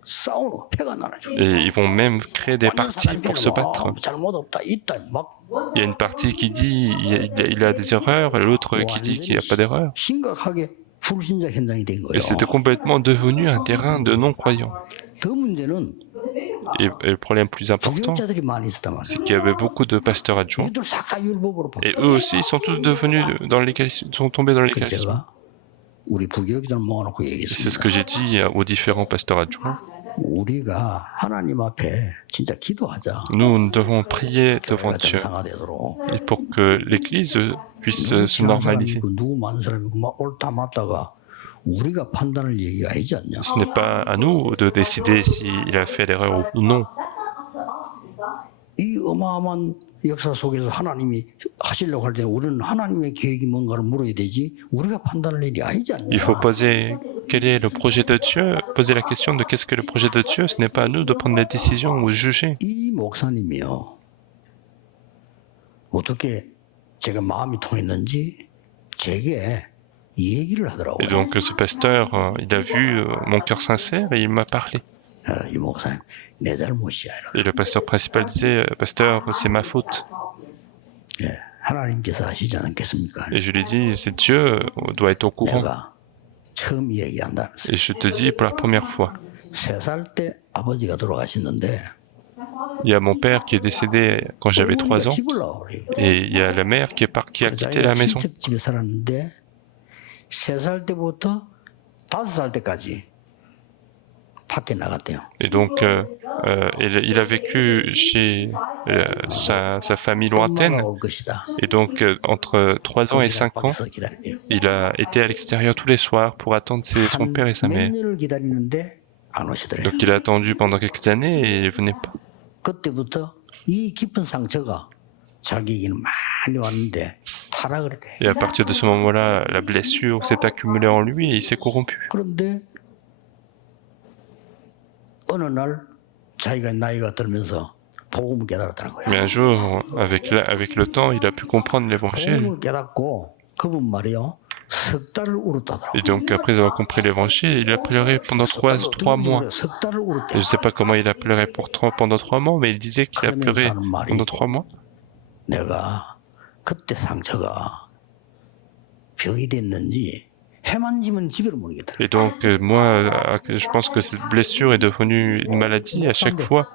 싸우고 패가 나죠. Et ils vont même créer des partis pour se battre. 잘못 없다 있다 막 Il y a une partie qui dit il a des erreurs, et l'autre qui dit qu'il n'y a pas d'erreur. 심각하게 불신자 현장이 된 거예요. Et c'était complètement devenu un terrain de non-croyants. 더 문제는 le problème plus important, 부교육자들이 많이 있었단 말이야. c'est qu'il y avait beaucoup de pasteurs adjoints. 이들 싹 다 율법으로 Et 바뀌어. eux aussi, ils sont tous devenus dans l'égalisme, sont tombés dans 그래서 l'égalisme. 제가 우리 부교육자들 모아놓고 Et c'est ce 얘기했습니다. que j'ai dit aux différents pasteurs adjoints. 우리가 하나님 앞에 진짜 기도하자. Nous devons prier devant 교회가 Dieu 정상화되도록. et pour que l'Église puisse se 누구 normaliser. 사람이고 누구 많은 사람이고 막 옳다 맞다가 우리가 판단할 얘기가 아니지 않냐. Ce n'est pas à nous de décider s'il a fait l'erreur ou non. 이 어마어마한 역사 속에서 하나님이 하시려고 할 때 우리는 하나님의 계획이 뭔가를 물어야 되지 우리가 판단할 일이 아니지 않냐. Il faut poser quel est le projet de Dieu, poser la question de qu'est-ce que le projet de Dieu. Ce n'est pas à nous de prendre les décisions ou juger. 이 목사님이요. 어떻게 제가 마음이 통했는지 제게 얘기를 Et 하더라고요. donc ce pasteur, il a vu mon cœur sincère et il m'a parlé. 이 목사님 내 잘못이야. Et le pasteur principal disait, pasteur, c'est ma faute. 예, 하나님께서 하시지 않겠습니까? Et je lui dis, c'est Dieu doit être au courant. 내가 처음 얘기한다면서. Et je te dis pour la première fois. 3살 때 아버지가 돌아가셨는데 Il y a mon père qui est décédé quand j'avais 3 ans. 집을 나오래요. Et il y a la mère qui a quitté la maison. 친척 집에 살았는데 3살 때부터 5살 때까지 밖에 나갔대요. Et donc, il a vécu chez sa famille lointaine. 엄마가 올 것이다. Et donc, entre 3 ans et 5 ans, 밖에서 기다린대요. il a été à l'extérieur tous les soirs pour attendre son père et sa 몇 mère. 년을 기다리는데 안 오시더래요. Donc, il a attendu pendant quelques années et il venait pas. 그때부터 이 깊은 상처가 자기에게는 많이 왔는데 타락을 했대. Et à partir de ce moment-là, la blessure s'est accumulée en lui et il s'est corrompu. 그런데 어느 날 자기가 나이가 들면서 복음을 깨달았다는 거예요. Mais un jour, avec le temps, il a pu comprendre l'évangile. 복음을 깨닫고 그분 말이요. 석 달을 울었다더라고요. Et donc, après avoir compris l'évangile, il a pleuré pendant 3 mois. 석 달을 울었대. Je ne sais pas comment il a pleuré pendant 3 mois, mais il disait qu'il a pleuré pendant 3 mois. 내가 그때 상처가 병이 됐는지 해만지면 집에를 못 오겠다. Et donc, moi, je pense que cette blessure est devenue une maladie. À chaque fois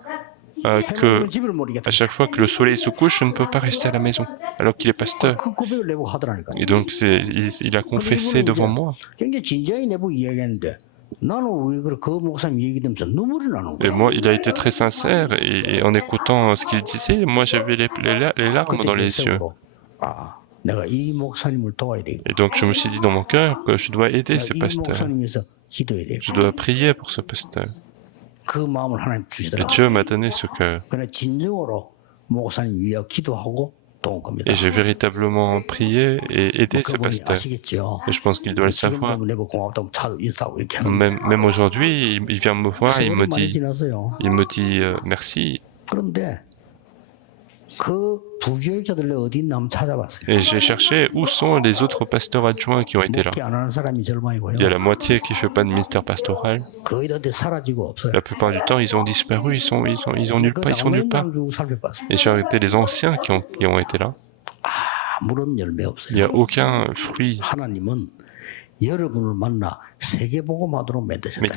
que 집에를 못 오겠다. le soleil se couche, je ne peux pas rester à la maison, alors qu'il est pasteur. 그 고백을 내고 하더라니까. Et donc, il a confessé devant moi. 굉장히 진지하게 내보고 이야기했는데 나는 왜 그래 그 목사님 얘기되면서 눈물이 나는 Et 거야. moi, il a été très sincère et en écoutant ce qu'il disait, moi j'avais les larmes dans les yeux. 아, 내가 이 목사님을 도와야 되겠다. Et donc je me suis dit dans mon cœur que je dois aider ce 이 pasteur. 목사님 위해서 기도해야 Je 되겠다. dois prier pour ce pasteur. 그 마음을 하나님 Et 주시더라고요. Dieu m'a donné ce cœur. 그냥 진정으로 목사님 위해 기도하고 도운 겁니다. Et j'ai véritablement prié et aidé ce 그분이 pasteur. 아시겠죠. Et je pense qu'il doit le savoir. 지금도 내고 고맙다고 차 인사하고 이렇게 하는데 Même aujourd'hui, il vient me voir, 세월이 많이 지났어요. il me dit merci. 그런데 그 부교육자들 어디 있나 한번 찾아봤어요. Et j'ai cherché où sont les autres pasteurs adjoints qui ont été là. 목회 안 하는 사람이 절반이고요. Il y a la moitié qui fait pas de ministère pastoral. 거의 다 사라지고 없어요. La plupart du temps, ils ont disparu, ils ont nulle part, ils sont nulle part. 장로님만 살펴봤어요. Et j'ai arrêté les anciens qui ont été là. 아무런 열매 Il 없어요. n'y a aucun fruit. 하나님은 여러분을 만나 세계복음하도록 Mais 만드셨다.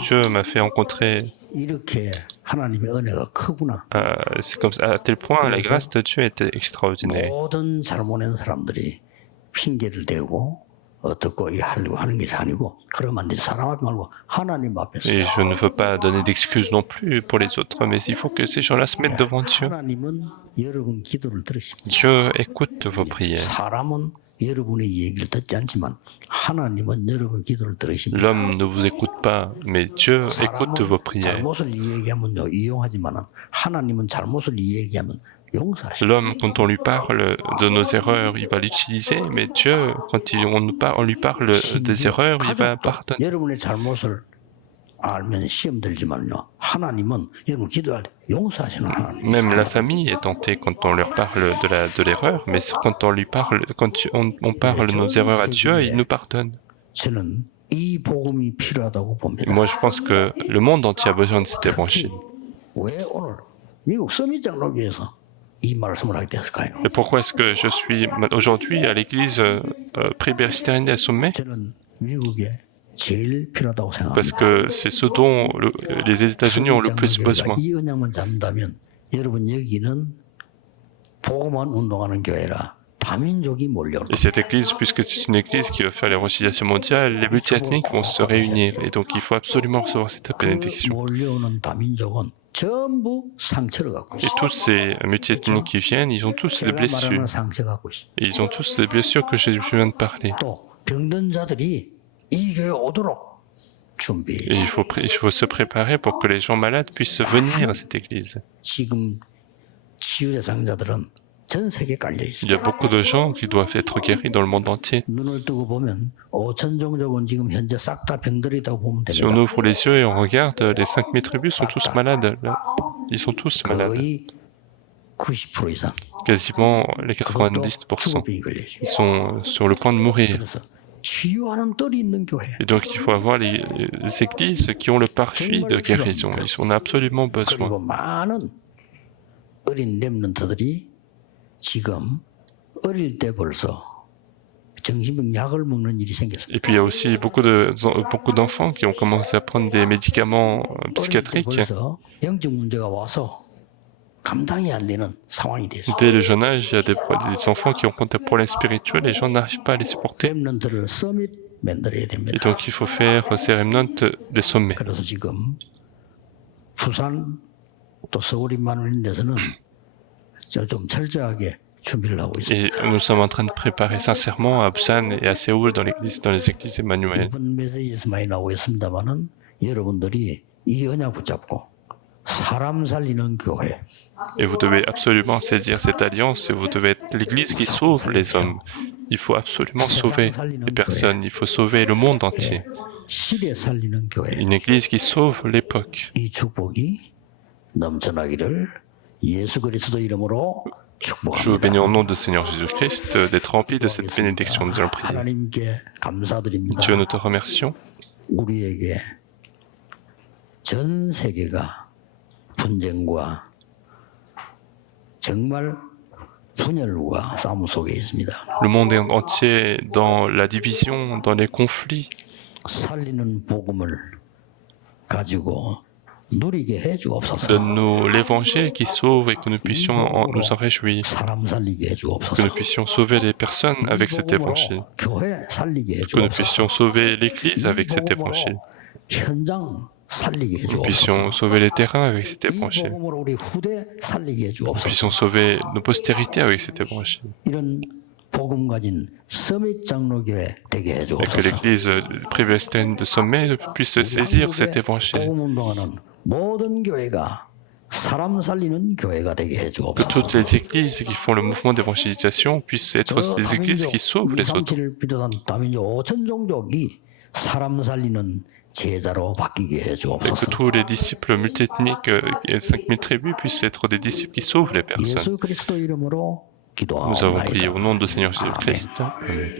Dieu m'a fait rencontrer. 이렇게 하나님의 은혜가 크구나. C'est comme ça, à tel point, la grâce de Dieu était extraordinaire. 모든 잘못한 사람들이 핑계를 대고 어떻고 이 하려고 하는 것이 아니고 그러면 이제 사람 앞에 말고 하나님 앞에서 Et je ne veux pas donner d'excuses non plus pour les autres, mais il faut que ces gens-là se mettent devant Dieu. 하나님은 여러분 기도를 들으십니다. Dieu écoute vos prières. 사람은 여러분의 얘기를 듣지 않지만 하나님은 여러분 기도를 들으십니다. L'homme ne vous écoute pas, mais Dieu écoute vos prières. 잘못을 이야기하면요 이용하지만은 하나님은 잘못을 이야기하면 용서하십니다. L'homme, quand on lui parle de nos erreurs, il va l'utiliser, mais Dieu, quand on lui parle des erreurs, il va pardonner. 여러분의 잘못을 알면 시험 들지만요 하나님은 여러분 기도할 때 용서하시는 하나님. Même la famille est tentée quand on leur parle de l'erreur, mais quand on parle de nos erreurs à Dieu, il nous pardonne. 저는 이 복음이 필요하다고 봅니다. Moi, je pense que le monde entier a besoin de cet évangile. 왜 오늘 미국 서밋 장로교에서 이 말씀을 하게 됐을까요? Et pourquoi est-ce que je suis aujourd'hui à l'église presbytérienne à Sommet? 저는 미국에 제일 필요하다고 parce 생각합니다. que c'est ce dont les États-Unis ont le plus besoin. 이 언약만 잡는다면 여러분 여기는 복음만 운동하는 교회라 다민족이 몰려오는 Et cette église, puisque c'est une église qui va faire les réconciliations mondiales, les multiethniques vont se réunir. Et donc il faut absolument recevoir cette 그 bénédiction. 몰려오는 다민족은 전부 상처를 갖고 Et 있어요. tous ces multiethniques qui viennent, ils ont tous des 제가 blessures. 말하는 상처 갖고 있어요. Et ils ont tous des blessures que je viens de parler. 또 병든 자들이 이 교회 오도록 준비. Et il faut se préparer pour que les gens malades puissent venir à cette église. 지금 치유 대상자들은 전 세계에 깔려 Il y 있어요. a beaucoup de gens qui doivent être guéris dans le monde entier. 눈을 뜨고 보면 5천 종족은 지금 현재 싹 다 병들이다고 보면 Si on 됩니다. ouvre les yeux et on regarde, les 5000 tribus sont tous malades. Là. Ils sont tous malades. 거의 90% 이상. Quasiment les 그것도 90%. 주부병이 걸려 Ils 있습니다. sont sur le point de mourir. 그래서 치유하는 뜰이 있는 교회. Et donc il faut avoir les églises qui ont le parfum de guérison. On a absolument besoin. 그리고 많은 어린 렘넌트들이 지금 어릴 때 벌써 정신병 약을 먹는 일이 생겼습니다. Et puis il y a aussi beaucoup d'enfants qui ont commencé à prendre des médicaments 어릴 때 psychiatriques. 벌써 영적 문제가 와서 감당이 안 되는 상황이 됐어요. Dès le jeune âge, il y a des enfants qui ont des problèmes spirituels, les gens n'arrivent pas à les supporter. 렘넌트를 서밋 만들어야 Et 됩니다. donc il faut faire ces remnants des sommets. 그래서 지금 부산 또 서울 인만을 데서는 좀 철저하게 준비를 하고 있습니다. Et nous sommes en train de préparer sincèrement à Busan et à Séoul dans les églises Emmanuel. 이번 메시지에서 많이 나오고 있습니다만은 여러분들이 이 언약 붙잡고 사람 살리는 교회. Et vous devez absolument saisir cette alliance et vous devez être l'église qui sauve les hommes. Il faut absolument sauver les personnes, il faut sauver le monde entier. 시대 살리는 교회. Une église qui sauve l'époque. 이 축복이 넘쳐나기를 예수 그리스도 이름으로 Je vous bénis 축복합니다. au nom du Seigneur Jésus-Christ d'être rempli de cette bénédiction. Nous allons prier. 하나님께 감사드립니다. Dieu, nous te remercions 우리에게 전 세계가 분쟁과 정말 분열과 싸움 속에 있습니다. le monde entier dans la division, dans les conflits. 살리는 복음을 가지고 누리게 해 주옵소서. Donne-nous l'évangile qui sauve et que nous puissions nous en réjouir. 사람 살리게 해 Que 주옵소서. nous puissions sauver les personnes avec cet évangile. 교회 살리게 해 Que nous 주옵소서. puissions sauver l'église avec cet évangile. 현장 살리게 해 Nous puissions 주옵소서. sauver les terrains avec cet 이 évangile. 복음으로 우리 후대 살리게 해 Nous 주옵소서. puissions sauver nos postérités avec cet évangile. 이런 복음 가진 서밋 장로교회 되게 해 Et que 주옵소서. l'église prévestine de sommet puisse saisir cet évangile. 복음 운동하는 모든 교회가 사람 살리는 교회가 되게 해 Que 주옵소서. toutes les églises qui font le mouvement d'évangélisation puissent être des églises qui sauvent les autres. 237을 비롯한 다민족 5천 종족이 사람 살리는 제자로 바뀌게 해 Et que 주옵소서. tous les disciples multiethniques et 5000 tribus puissent être des disciples qui sauvent les personnes. 예수 그리스도 이름으로 Nous avons prié 기도하옵나이다. au nom du Seigneur Jésus-Christ. Amen.